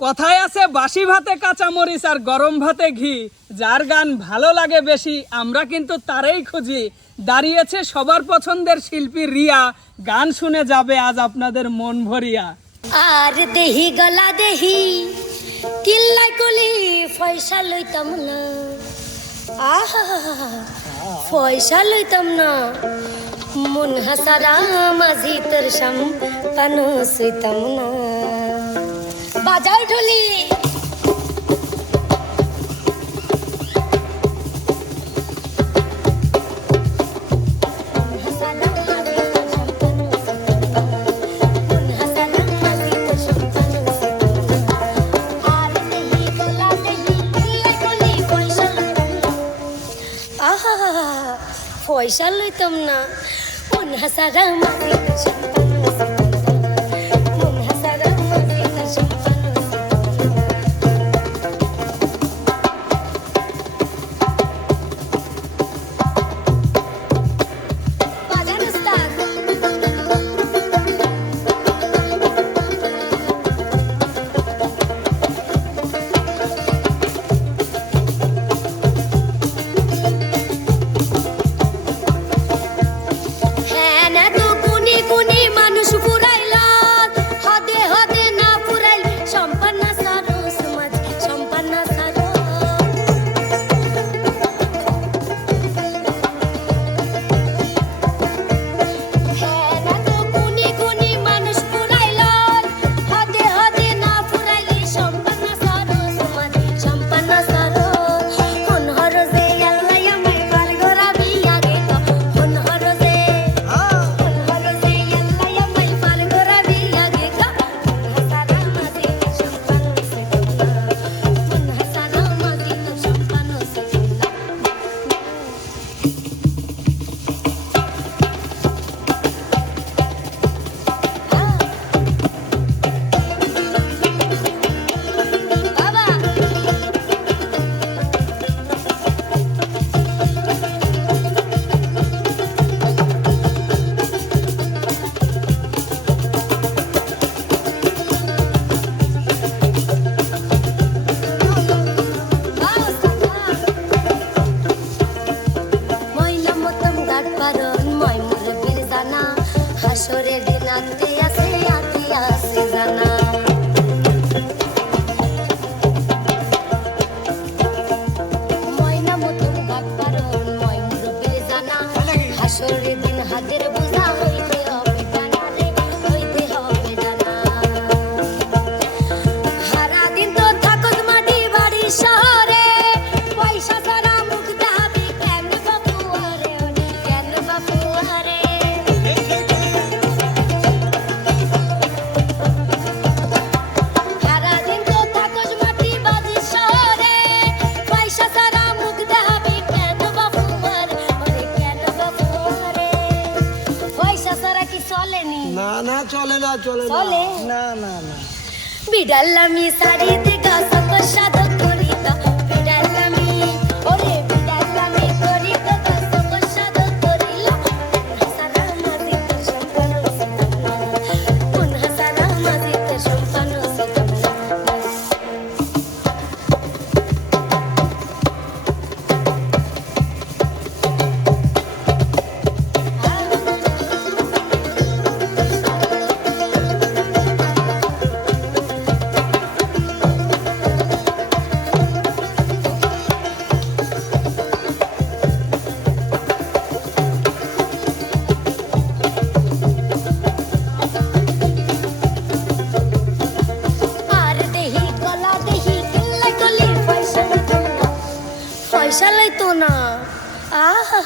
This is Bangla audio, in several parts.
কথায় আছে বাসি ভাতে কাঁচা মরিচ আর গরম ভাতে ঘি। যার গান ভালো লাগে বেশি আমরা কিন্তু তারই খুঁজি। দাঁড়িয়েছে সবার পছন্দের শিল্পী রিয়া, গান শুনে যাবে আজ আপনাদের মন ভরিয়া। আর দেহি গলা দেহি কিল্লাই কলি পয়সা লইতাম না, আহা পয়সা লইতাম না, মন হাসারা মাঝি তোর সম্পানো সইতাম না। বাজাও ঢুলি পয়সা লইতাম না, মন হাসারা মাঝি তোর সম্পানো সইতাম না, মন হাসারা মাঝি তোর সম্পানো সইতাম না। বাজার উস্তাদ মানুষ পুরাইল হদে হদে না পুরাইল সম্পন্ন সারো সমাজ সম্পন্ন সারো। হ্যাঁ না তো গুনি গুনি মানুষ পুরাইল হদে হদে না পুরাইল সম্পন্ন সারো সমাজ সম্পন্ন সারো। হন হরজে আল্লাহ আমায় পার গরাবি আগে তো হন হরজে হাসরের দিন আনতে আসে জানা। ময়না মতন গাট পারন ময় মুরব্বির জানা, হাসরের দিন হাতের বোঝা হইতে হবে ডানা রে, হইতে হবে ডানা। সারা দিন তো থাকত মাটি বাড়ি শহরে, পয়সা ছাড়া মুখ দাবি কেন বাপুয়ারে, কেন বাপুয়ারে। না না চলে না চলে চলে না না না। বিড়ালামি শাড়িতে গাছক সাধক করি তো বিড়ালামি, ওরে বিড়ালামি করি তো গাছক সাধক করিল। হাসারা মাঝি তোর সম্পানো সইতাম না, মন হাসারা মাঝি তোর সম্পানো সইতাম না। পয়সা লইতো না, আহা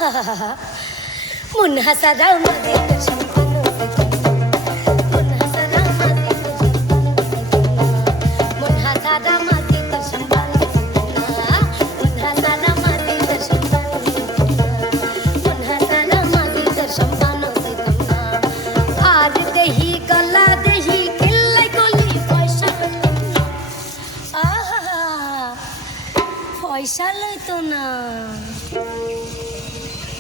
মন হাসারা মাঝি তোর সম্পানো সইতাম না, মন হাসারা মাঝি তোর সম্পানো সইতাম না, মন হাসারা মাঝি তোর সম্পানো সইতাম না, মন হাসারা মাঝি তোর সম্পানো সইতাম না, মন হাসারা মাঝি তোর সম্পানো সইতাম না। আর দেহি গলা দেহি কিল্লাই কলি পয়সা লইতাম না, আহা পয়সা লইতো না।